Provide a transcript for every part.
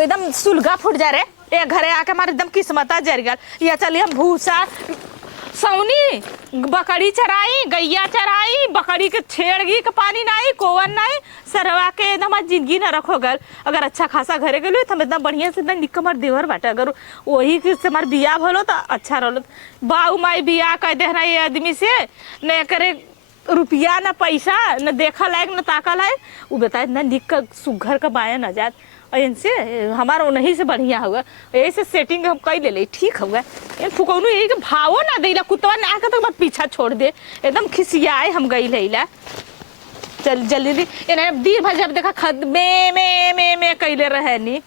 एकदम सुलगा फूट जा रे। ए घरे आके हमारे एकदम किस्मता जर गल। या चलिए हम भूसा सौनी बकरी चराई, गैया चराई, बकरी के छेड़गी के पानी नहीं, कोवन नहीं, सरवा के एकदम जिंदगी न रखो गल। अगर अच्छा खासा घरे गए तो हम एकदम बढ़िया से एकदम निकमर देवर बाटे। अगर वही से हमार बियाह भलो तो अच्छा रहो। बाऊ माई बियाह कह दे रहा ये आदमी से न करे रुपया न पैसा न देखा लायक न ताका लायक, वो बताए न निक सुघर का बाया न जात। इनसे हमारा उन्हीं से बढ़िया हुआ, ऐसे सेटिंग हम कर ले ठीक हुआ। फुकौनू यही के भावो ना देला, कुत्ता ना आकर तक पीछा छोड़ दे, एकदम खिसियाए हम गई लैला। चल जल्दी इन्हें दिन भर जब देखा खद में कैले रहे नी।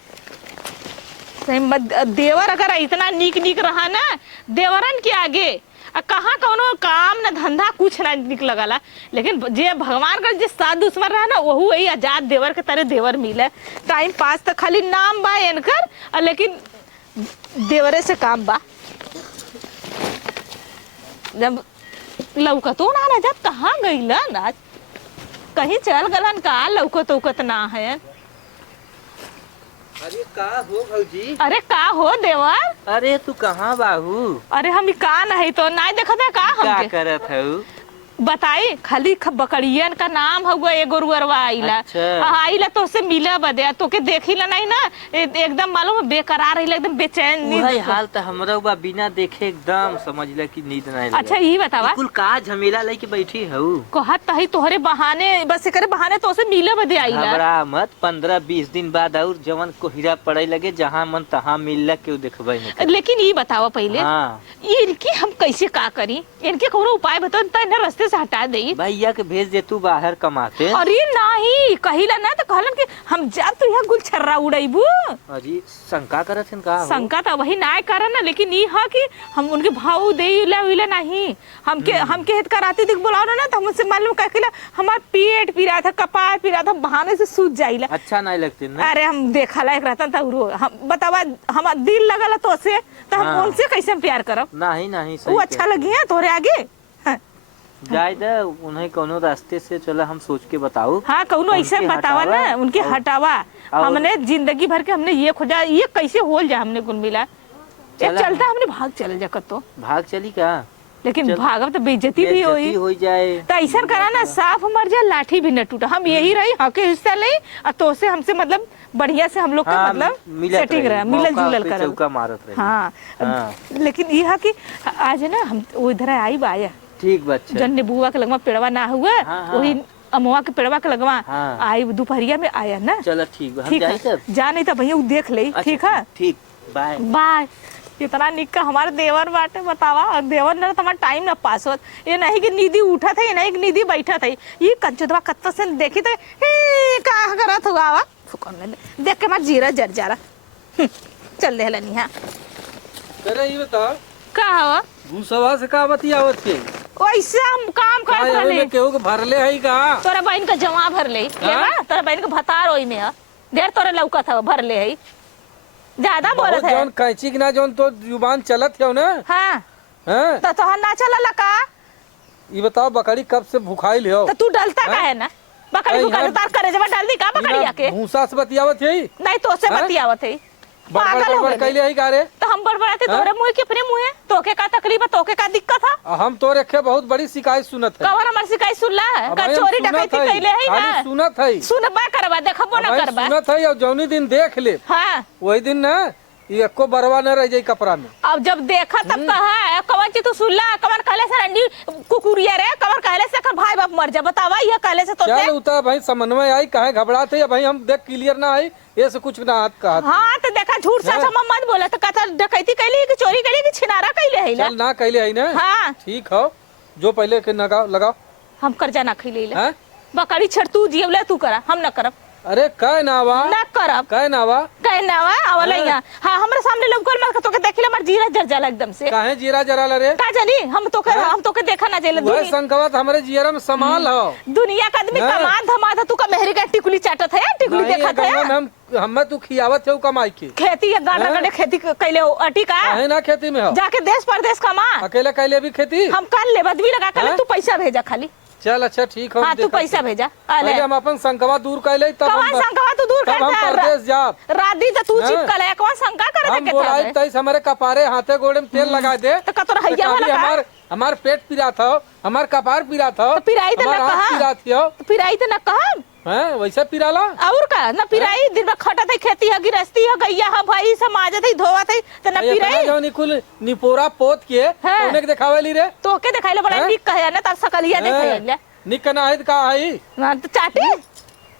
देवर अगर इतना नीक नीक रहा ना देवरन के आगे कहाँ कौनो काम न धंधा कुछ ना निक लगला। लेकिन जे भगवान का जिस साथ दुश्मन रहा ना वही वही आजाद देवर के तरह देवर मिले। टाइम पास तो खाली नाम बा इनकर, लेकिन देवरे से काम बा। जब लौकत तो ना जब कहाँ गईलन आज, कहीं चल गलन का लौकत उकत ना है। अरे का हो भौजी? अरे का हो देवर? अरे तू कहाँ बाहू? अरे हम का नहीं तो ना देखा था का हम क्या करत हऊ? बताई खाली बकरियन का नाम हुआ एगो रुअरवा आइला। अच्छा। आइला तो से मिला बदे तो के देखिला नहीं ना एकदम मालूम बेकरार रहिला, एकदम बेचैन वही हाल तो हमरा बा, बिना देखे एकदम समझला कि नींद नहीं लगे। अच्छा ये बतावा कुल का झमेला लेके बैठी हऊ? कहत तही तोहरे बहाने बस करे बहाने तो से मिला बदे आइला। घबरा मत, 15-20 दिन बाद और जवन कोहिरा पड़े लगे जहाँ मन तहाँ मिलला क्यों देखबे नहीं। लेकिन ये बतावा पहले हाँ। इनकी हम कैसे का करी, इनके कोनो उपाय बताओ त रास्ते से हटा दे। भैया के भेज दे तू बाहर कमाते। अरे नहीं कहिला ना तो कहलन कि हम जाब तो यहाँ गुलछर्रा उड़ाइबू। अजी शंका करत हन का? शंका तो वही ना करन ना, लेकिन ये है कि हम उनके भाव देला विला नहीं। हमके हित कराती दिख बुलाओ ना तो हमसे मालूम कहला हमार पेट पी रहा था, कपार पी रहा था, बहाने से सूझ जाइला। अच्छा नहीं लगते ना? अरे हम देखा लायक रहता था हम बतावा हमार दिल लगल तो से तो हम हाँ। उनसे कैसे प्यार करब? नहीं नहीं वो अच्छा लगी है तोरे आगे। जाए दे उन्हें कोनो रास्ते से चला, हम सोच के बताओ। हाँ कौनो ऐसे बतावा ना उनके हटावा। हमने जिंदगी भर के हमने ये खोजा ये कैसे होल जा हमने गुण मिला। एक चलता हमने भाग चले जा तो भाग चली का, लेकिन भागब तो बेइज्जती भी होई हो जाए तो ऐसा करा ना साफ मर जाए लाठी भी न टूटा। हम यही रही हके हिस्सा ले और तो से हमसे मतलब बढ़िया से हम लोग का मतलब सेटिंग रहा, मिलल जुलल कर चौका मारत रहे। हाँ लेकिन ये है कि आज है ना हम इधर आई बाया ठीक बच्चा जन बुआ के लगवा पेड़वा ना हुआ वही अमुआ के पेड़वा के लगवा आई दोपहरिया में आया ना। चलो ठीक है, ठीक है जा नहीं तो भैया देख ले। ठीक है ठीक बाय बाय। इतना निक का हमारे देवर बाटे बतावा, देवर न हमारा टाइम न पास होत। ये नहीं कि निधि उठा था, ये नहीं कि निधि बैठा था। ये कंचुदवा कत्ता से देखी तो का करत हुआ वा देख के मत जीरा जर जा रहा चल दे लनी। हाँ अरे ये बता का हवा भूसवा से का बतियावत के? वैसे हम काम कर रहे केहू के भरले है का? तोरा बहन का जमा भर ले तोरा बहन का भतार ओई में ढेर तोरा लौका था भर ले है ज्यादा बोलत है। जौन कैंची की ना जौन तो जुबान चलत है ना। हाँ हैं तो तोहर ना चलला का? ये बताओ बकरी कब से भूखाइल हो? तो तू डलता का है ना बकरी भूखा तार करे जब डाल दी का बकरिया के? भूसा से बतियावत है नहीं तो से बतियावत है। पागल हो गए कैले है का रे? तो हम बड़बड़ाते तोरे मुंह के अपने मुंह है तोके का तकलीफ है तोके का दिक्कत है? हम तो रखे बहुत बड़ी शिकायत सुनत है। कवर हमार शिकायत सुनला है का चोरी डकैती कैले है ना? सुनत है सुनबा करबा देखबो ना करबा सुनत है और जौनी दिन देख ले हां वही दिन ना ये एको बरवा न रह जाई कपड़ा में। अब जब देखा तब कहा कवन ची तू सुनला कवन कहले से रंडी कुकुरिया रे कवन कहले से कर भाई बाप मर जा बतावा ये कहले से तो चल उता भाई समन्वय आई काहे घबराते है भाई हम देख क्लियर ना आई ये से कुछ ना हाथ का। हां तो देखा झूठ सच हम मत बोला तो कहता डकैती कैली कि चोरी कैली कि छिनारा कैले है चल ना कैले है ना। हां ठीक हो जो पहले के लगाओ हम कर्जा ना खिले ले हैं बकरी छड़ तू जीवले तू करा हम ना करब। अरे काय नावा ना करब काय नावा आवला यहाँ। हाँ हमरे सामने लौकल मत तो के देखिला मर जीरा जर जाला एकदम से काहे जीरा जरा रे? का जानी हम तो के देखा ना जेले वह संकवत हमरे जीरा में समाल हो। दुनिया का आदमी कमा धमा था तू का मेहरी का टिकुली चाटत है टिकुली देखत है हम तू खियावत है कमाई के खेती या गाड़ा गाड़े खेती कैले अटी का है ना खेती में हो जाके देश परदेश कमा अकेले कैले भी खेती हम कर ले बदवी लगा कर तू पैसा भेजा खाली चल अच्छा ठीक हो। हाँ तू पैसा भेजा पहले अले हम अपन संकवा दूर कर ले तब कौन हम शंका तू दूर तब हम कर परदेश जाब। राधी तो तू हाँ। चिपकल है कौन शंका करे हम के बोलाई तैस हमारे कपारे हाथे गोड़े में तेल लगा दे तो कतोर हैया कभी वाला का हमार पेट पीरा था, हमार कपार पीरा था, तो पिराई तो हमार ना हाथ कहा पीरा थियो। तो पिराई तो ना कहा हैं वैसे पीराला और का ना पिराई दिन में खटत है खेती है गिरस्ती है गैया है भाई समाजत है धोवत है तो ना पिराई जो निकुल निपोरा पोत के हाँ। उन्हें के दिखावेली रे तो के दिखाइले बड़ा हाँ? निक कहे ना तार सकलिया दिखाइले निकना है का है। ना तो चाटी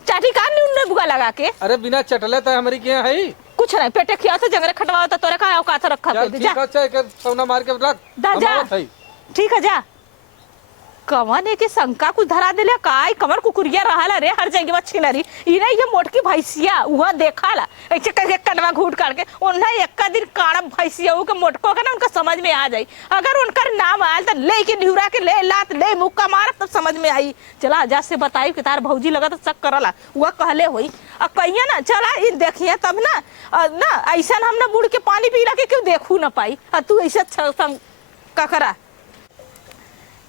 चाटी का नुन बुआ लगा के अरे बिना चटले तो हमारी के है कुछ नहीं पेटे खिया तो जंगरे खटवा तो तोरे का औकात रखा चल पे ठीक जा है चाहे के सोना मार के रख दा जा हमारा है। ठीक है जा कवन है के शंका कुछ धरा देले काय कमर कुकुरिया रहला रे हर जगह छिनरी इने ये मोटकी भैंसिया उहा देखाला ऐसे करके कनवा घूट काट के ओन्हा एक दिन काड़ा भैंसिया उ के मोटको के ना उनका समझ में आ जाई अगर उनकर नाम आयल त ले के निहुरा के ले लात ले मुक्का मार तब समझ में आई चला आजा से बताई कि तार भौजी लगा तो शक करला उहा कहले होई अब कहिया ना चला इ देखिए तब ना ना ऐसा हम ना बुड़ के पानी पीला के क्यों देखू ना पाई तू ऐसे ककरा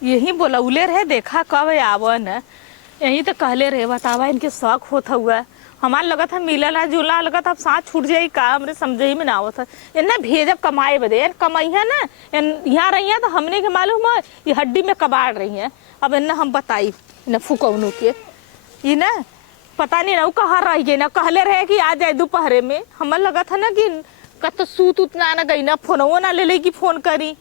यही बोलौले रहे देखा कब आवन यही तो कहले रहे बतावा इनके शौक होत हुआ हमार लगत है मिलल जुला लगत अब साथ छूट जाई का हमरे समझे ही में ना आवत है इन्हें भेजब कमाए बदे यार कमाई है ना यहाँ रही है तो हमने के मालूम है ये हड्डी में कबाड़ रही है अब इन्हें हम बताई न फुकौनू के ये ना पता नहीं ना कहाँ रह गई ना कहले रहे कि आ जाए दोपहरे में हमार लगत है ना कि कत सूत उतना ना गई ना फोनवो ना ले कि फोन करी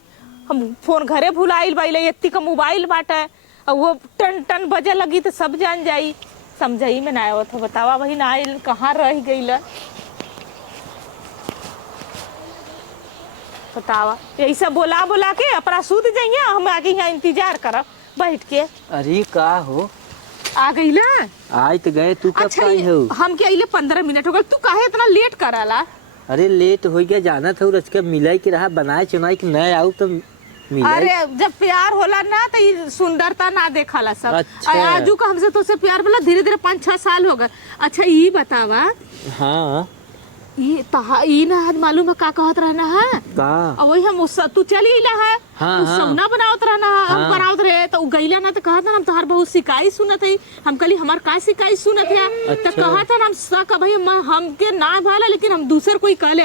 हम फोन घरे भुलाइल बाइल इतनी का मोबाइल बाटे और वो टन टन बजे लगी तो सब जान जाई समझाई में ना आवत हो बतावा वही ना आइल कहाँ रह गई बतावा यही सब बोला बोला के अपना सूत जाइए हम आगे यहाँ इंतजार करब बैठ के अरे का हो आ गई ना आज तो गए तू कब अच्छा आई हो हम के अइले 15 मिनट हो गए तू काहे इतना लेट कराला अरे लेट हो गया जाना था रचका मिलाई के रहा बनाए चुनाई कि नहीं आऊ तो मिलाई अरे जब प्यार होला ना तो ये सुंदरता ना देखला सब अच्छा। आजू का हमसे तो से प्यार बोला धीरे धीरे 5-6 साल हो गए अच्छा ये बतावा हाँ ये ना आज मालूम है का कहत रहना है का और वही हम उस तू चली इला है हाँ, उस हाँ। समना बनावत रहना है हम हाँ। बनावत रहे तो उ गईला ना तो कहत ना हम तोहार बहुत शिकायत सुनत है हम कली हमार का शिकायत सुनत है तो अच्छा। कहत है हम सक भाई हमके ना भाला लेकिन हम दूसर कोई कहले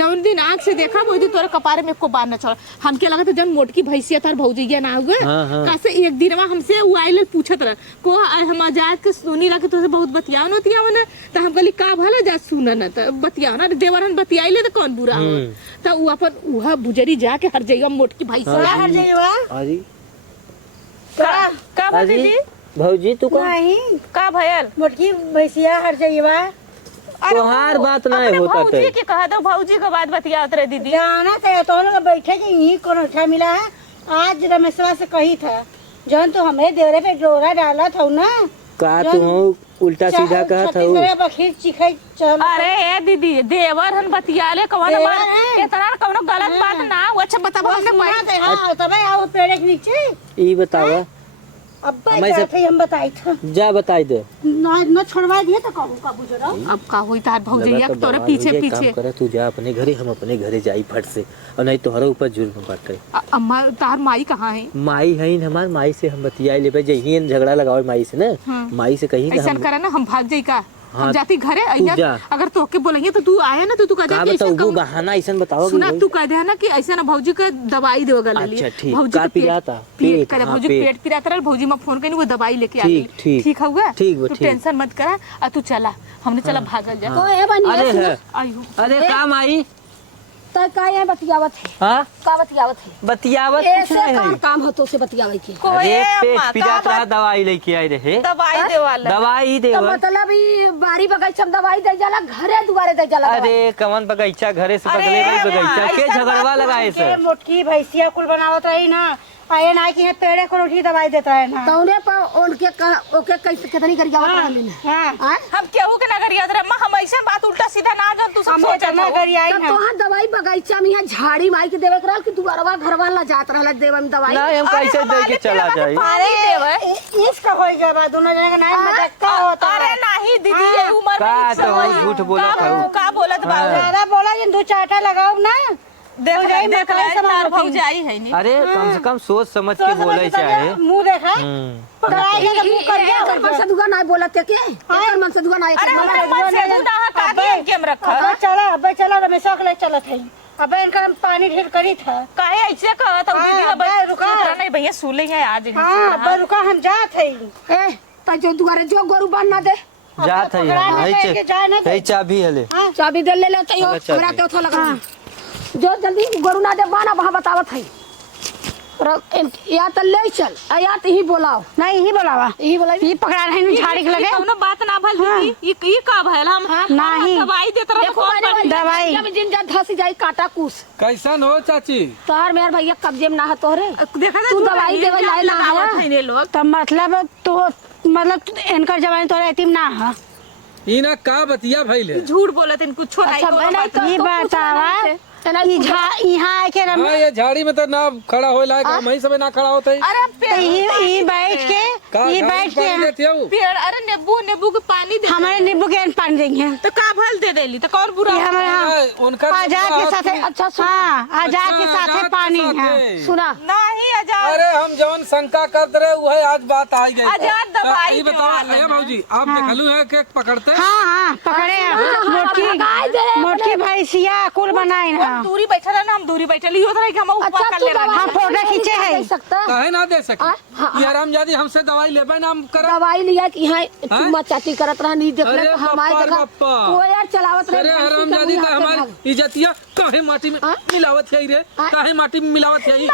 जौन दिन आंख से देखा वो दिन तोरे कपारे में को बार न चढ़ हमके लगा जब मोटकी भैंसिया तार भौजैया ना हुए हाँ, हाँ। कैसे एक दिन हमसे उ आइले पूछत रह को हम आजाद के सुनी ला के तोसे बहुत बतियावन होतिया मने तो हम कली का भाला जा सुन न त बतियावन देवरन बतियाइले तो कौन बुरा हो तो उ अपन उहा बुजरी जाके हर जगह मोटकी भैंसिया हर जगह अरे का अरे दीदी भौजी तू का नहीं का भयल मोटकी भैंसिया हर जगह तोहार बात नहीं अपने होता भौजी के कहा दो भौजी के बाद बतियात रहे दीदी जाना था तो लोग बैठे कि यही कौन उठा मिला है आज रमेशवा से कही था जौन तो हमें देवरे पे डोरा डाला था ना का तू उल्टा सीधा कहा था बखीर चिखई चल अरे ए दीदी देवर हन बतियाले कवन देवर बात हैं। इतना कवनो गलत बात ना वो अच्छा बताबो हमने सुना हाँ तबे आओ पेड़ के नीचे ई बतावा अब हमें से- थे हम बताई था जा बताई दे न छोड़वा दिए तो काबू काबू जरा अब का होई तार भौजैया लगा के तो तोरे बवाल पीछे हो जाए, पीछे काम करे तू जा अपने घरे हम अपने घरे जाई फट से और नहीं तोहरा ऊपर जुर्म बाटे अम्मा तार माई कहाँ है माई है हमार माई से हम बतियाई ले जही झगड़ा लगाओ माई से ना हाँ। माई से कही ऐसा हम करा ना हम भाग जाई का हम हाँ, जाती घरे जा। अइया अगर तोके बोलेंगे तो तू आया ना तो तू कह दे का कि ऐसा बताओ कहूं- बहाना ऐसा बताओ सुना तू कह दे ना कि ऐसा ना भौजी का दवाई देवगा ले अच्छा, लिए ठीक। भौजी का के पिलाता? पेट पेट, करे हाँ, भौजी पेट। पेट पिराता रहा भौजी में फोन करी वो दवाई लेके आ ठीक, गई ठीक। ठीक हुआ ठीक बा, तू ठीक। टेंशन मत कर आ तू चला हमने चला भागल जा तो ए बनिया अरे है आयु अरे का माई तो का यहाँ बतियावत है हाँ का बतियावत है बतियावत कुछ ऐसे नहीं कौन है काम हो तो से बतियावे की कोई अरे पेट अम्मा, पिजात का रहा दवाई लेके आई रहे दवाई देवाला दवाई तो देवर मतलब ई बारी बगीचा में दवाई दे जाला घरे दुआरे दे जाला अरे कवन बगीचा घरे से अरे बगले वाली माँ, बगीचा के ऐसा झगड़वा बात लगाए से के मोटकी भैंसिया कुल बनावत रही ना आए ना कि यहाँ पेड़े को उठी दवाई देता है ना तो उन्हें पर उनके ओके कैसे कितनी कर जावत रहली ना हाँ हम केहू के नगर याद रहे हम ऐसा बात उल्टा सीधा ना जान तू सब हम सोचत इतना हो करी आई तब ना तोहार दवाई बगीचा में यहाँ झाड़ी माई के देवे के रहल कि दुआरवा घरवा ला जात रहल देवे में दवाई नहीं हम कैसे दे के चला जाए पानी देवे इसका हो गया बा दोनों जने का नाम में धक्का होता अरे है नहीं दीदी ये उम्र का में तो हम झूठ बोलत हूँ का बोलत बाबू ज्यादा बोला जिन दो चाटा लगाओ ना देख ले देख ले तार भौजाई है नी अरे कम से कम सोच समझ के बोले चाहे। मुंह देखा कराई के मुंह कर गया एकर मन से दुगा नहीं बोलत के एकर मन से दुगा नहीं अरे हमरा मन से दूधा का गेम केम रखा अबे चला रमेशा के ले चलत है अबे इनका हम पानी ढेर करी था काहे ऐसे कहत हूं दीदी अब्बे, अब रुका। नहीं भैया सुले हैं आज हां अबे रुका हम जात है ए त जो दुआरे जो गोरु बांध ना दे जात है यही चाबी है ले। चाबी दे ले त यो चाबी। हमरा के थो लगा जो जल्दी गोरु ना दे बाना वहां बतावत है या त ले चल या त ही बोलाओ नहीं ही बोलावा ही बोला ये पकड़ा रहे झाड़ी के लगे कौनो बात ना भल दीदी ई का भल हम नहीं। दवाई देत रह कौन दवाई जब जिन जा धस जाई काटा कुस कैसन हो चाची? तोहर मेर भैया कब्जे में ना है तोहरे देखा तू दवाई देवे लाए ना लगावत आया है ने लोग तो मतलब इनकर जवानी तोरा एतीम ना है ई ना का बतिया भइले? झूठ बोलत इन कुछ नहीं अच्छा कोनो नहीं बात तो ये बतावा यहाँ आके हाँ ये झाड़ी में तो ना खड़ा हो लायक वहीं सब ना खड़ा होते। अरे पेड़ बैठ के पेड़ अरे नींबू के पानी दे हमारे नींबू के पानी देंगे तो का भल दे देली तो कौन बुरा हमारे उनका आजाद के साथ अच्छा हाँ आजाद के साथ पानी है सुना नहीं आजाद अरे हम जौन शंका करते रहे वही आज बात आ गई। आजाद दवाई ये बताओ भाजी आप देखलू है के पकड़ते? हाँ पकड़े मोटकी भैंसिया कुल बनाए ना दूरी बैठल है ना हम दूरी बैठल इहो तरह के हम ऊपर कर ले रहे हम फोटो खींचे है सकता काहे ना दे सके? ये हरामजादी हमसे दवाई लेबे ना हम कर। दवाई लिया कि यहाँ चुम्मा चाटी करत रहा नहीं देखले अरे तो हमारे बापा रे जगह बापा। वो यार चलावत रहे अरे भैंसी का हरामजादी मुँह का हाथ से हमारी इज्जतिया काहे माटी में मिलावत है रे? काहे माटी में मिलावत है?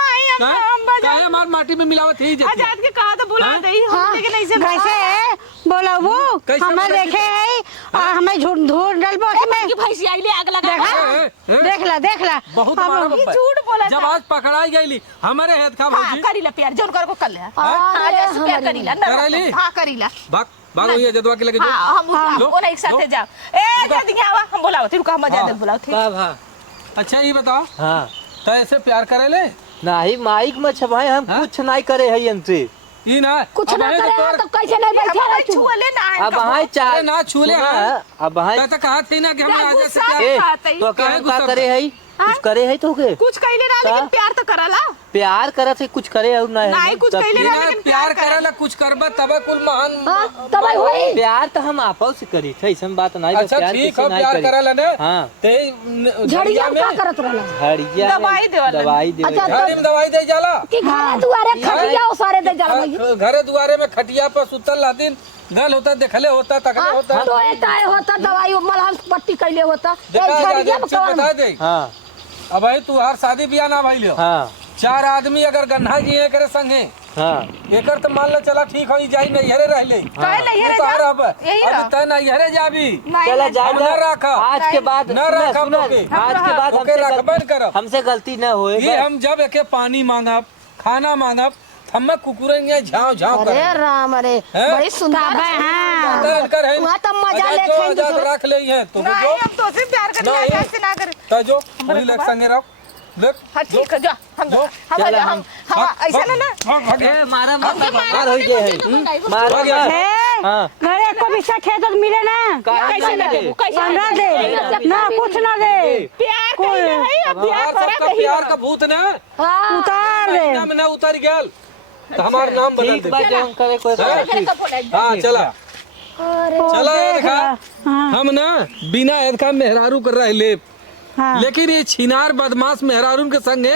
काहे हमार माटी में मिलावत है इज्जतिया? आजाद के कहा तो बुला दई हम लेकिन ऐसे कैसे बोलो वो कैसे हमें बोला देखे है और हमें झूठ डलबो में की भैंसी आइले आग लगा देख ला बहुत मारा बप्पा। झूठ बोला जब आज पकड़ाई गईली हमारे हेत खा हां भौजी करीला प्यार जोन कर को कर ले अरे जैसे प्यार करीला करैली? हां करीला भाग ये जदवा के लगे जो। हां हम ओने एक साथ जाओ ए जल्दी आवा हम बुलाओ तेरे को हम ज्यादा बुलाओ थे हाँ अच्छा ये बताओ हाँ तो ऐसे प्यार करे ले नहीं माइक में छपाए हम कुछ नहीं करे है इनसे। ई ना कुछ अब ना हमें तो करे तोर- तो कैसे नहीं बैठे रहे तू छुले ना अब वहाँ चार अरे ना छूले सुना, हाँ। अब वहाँ मैं तो कहा थी ना कि हम क्या आजा से गुस्सा प्यार है? ए, बात है। तो काहे क्या गुस्सा करे है कुछ करे है तो के कुछ कहले ना लेकिन प्यार तो करला प्यार करत है कुछ करे और नहीं कुछ कहले ई ना ना लेकिन प्यार करेला कुछ करबा तबे कुल महान। तब वही प्यार तो हम आपस से करी थे ऐसा बात नहीं अच्छा प्यार ठीक किसी है नहीं प्यार करी। करेला ने हाँ ते झड़िया में क्या करत रहला हड़िया दवाई देवला। दवाई दे अच्छा, झाड़ी में दवाई दे जाला कि घरे दुआरे खटिया ओ सारे दे जाला भैया घरे दुआरे में खटिया पर सुतल लादिन गल होता देखले होता तकले होता तो एताए होता दवाई मलहम पट्टी कैले होता देखा झड़िया में चीज कवन बता दे। हाँ अब भाई तू हर शादी ब्याह ना भइल हो हाँ 4 आदमी अगर गन्ना जी करे संगे हाँ एकर तो मान लो चला ठीक हो जाई नहीं हरे रहले कहे नहीं रे तू कह रहब यही अब रह। त नहीं हरे जाबी चला हम न रखा आज के बाद न सुना, रखा सुना, तोके। आज के बाद ओके रखबे न करब। हमसे गलती न होए ये हम जब एके पानी मांगब खाना मांगब हमें कुकुरेंगे झाव झाव अरे कर राम अरे हैं? बड़ी सुंदर हाँ कर है वहाँ तो मजा आजाद लेते जो हैं आजाद दूसरे। रख ले हैं तो नहीं जो हम तो से प्यार करते नहीं। हैं ऐसे ना करे तो जो वही लेके संगे रहो देख हां ठीक है जा हम चला हम ऐसा ना भाग भाग ए मारा मार हो गए है मार हो गया। हाँ घरे को भी खेत मिले ना कैसे ना देबू कैसे ना दे ना कुछ ना दे प्यार कइले है अब प्यार हमार करे सबका कही प्यार का भूत ना हाँ उतार दे नाम ना उतर गेल तो हमार नाम बदल ठीक दे बात जौन करे कोई हां चला चला देखा हम ना बिना ऐद का मेहरारू कर रहे ले हाँ। लेकिन ये छिनार बदमाश मेहरारू के संगे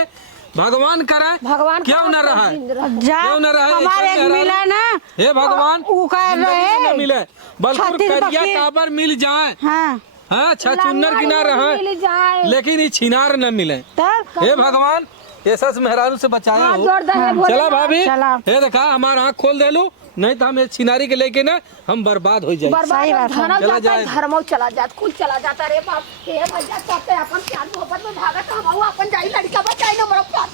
भगवान करे भगवान क्यों न रहा है जा क्यों न रहा है हमारे ऐसा एक मेहरारू? मिला ना हे भगवान ऊ कह जिंदगी में रहे न मिले बल्कि छत्तीस करिया बकरी- काबर मिल जाए हाँ हाँ छछुन्नर की ना रहे मिल जाए लेकिन ये छिनार न मिले तब हे भगवान ऐसा से मेहरारू से बचाया हाथ हो जोड़ दे हे भोले चला भाभी चला। हे देखा हमारा आँख खोल दे लू नहीं तो हम ये छिनारी के लेके ना हम बर्बाद हो जाए बर्बाद सही बात है। धर्म चला जाता है जाए। धर्मों चला जाता कुल चला जाता रे बाप हे भैया सबसे अपन प्यार मोहब्बत में भागत हम अपन जाई लड़का बचाई ना बड़ा प्यार